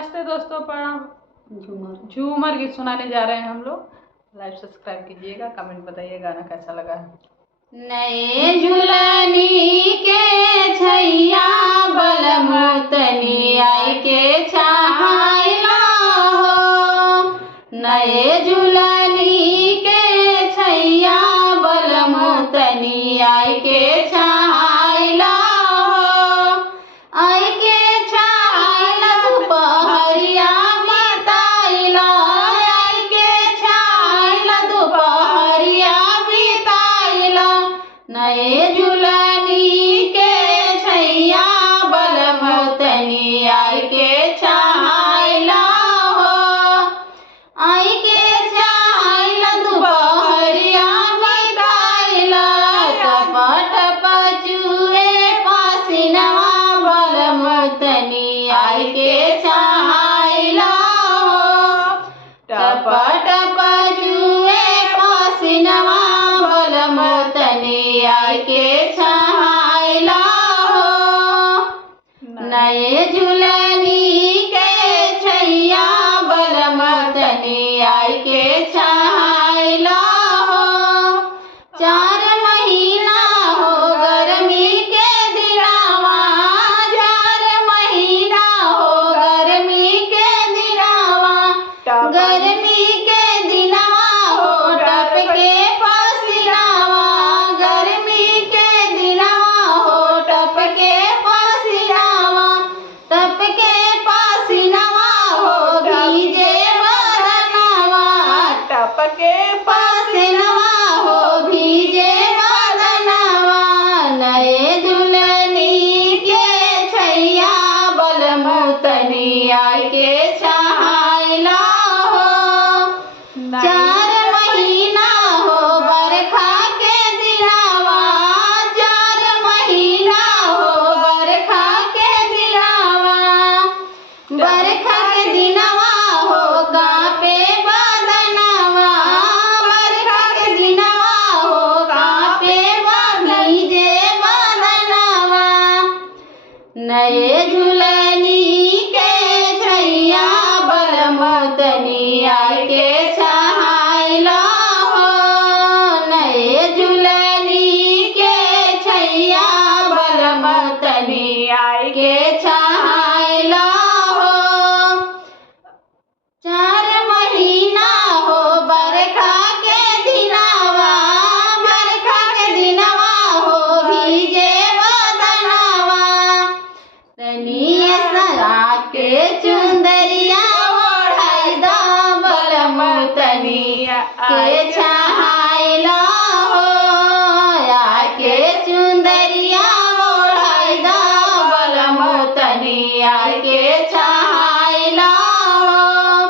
नमस्ते दोस्तों, प्रणाम। झूमर गीत सुनाने जा रहे हैं हम लोग। लाइक सब्सक्राइब कीजिएगा, कमेंट बताइए गाना कैसा लगा है। नए झुलनी के छैया बलमुतनी आई के छाइला हो। नए झुलनी के छैया बलमुतनी आई के छाइला हो। आई के छाइला दुपहरिया बिताइला। आई के छाइला दुपहरिया बिताइला। नए झुलनी के छैया बलमुतनी आई के छाइला हो। आई के छाइला दुपहरिया बिताइला। टप टप चुए पसीनवा बलमुतनी आई के छाइला हो। टप टप चुए पसीनवा बलमुतनी आई के छाइला हो। नए झुलनी के छैया बलमुतनी आई के छाइला हो। 4 महीना हो गर्मी के दिनावा। 4 महीना हो गर्मी के दिनावा। गर्मी के दिनावा हो टप के पसीनावा। गर्मी के दिनावा हो टप के पसीनावा। टप के पसीनावा हो भीजे बदनवा। टप के पसीनवा हो भीजे बदनवा। नए झुलनी के छैया बलमुतनी आई के छाइला हो। 4 महीना हो बरखा के दिनावा। 4 महीना हो बरखा के दिनावा। बरखा के दिनावा हो कांपे बदनवा। बरखा के दिनावा हो कांपे भीजे बदनवा। नए झुलनी के छैया बलमुतनी आई के छाइला हो। नए झुलनी के छैया बलमुतनी आई के छाइला हो। 4 महीना हो बरखा के दिनावा। बरखा के दिनावा हो भीजे बदनवा। तनिए सरा के चुंदरिया ओढ़ाई दा बलमुतनी के छाइला हो। आके चुंदरिया ओढ़ाई दा बलमुतनी आई के छाइला हो।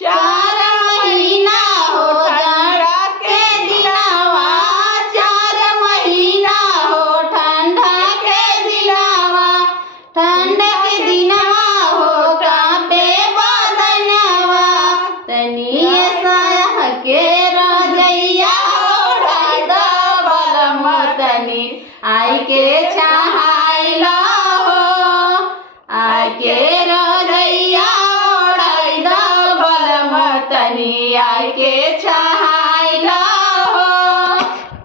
4 महीना हो जाड़ा के दिनावा। 4 महीना हो ठंडा के दिनावा। ठंडा के दिनावा हो कांपे बदनवा। तनिए साया के रजैया ओढ़ाई दा बलमुतनी आई के छाइला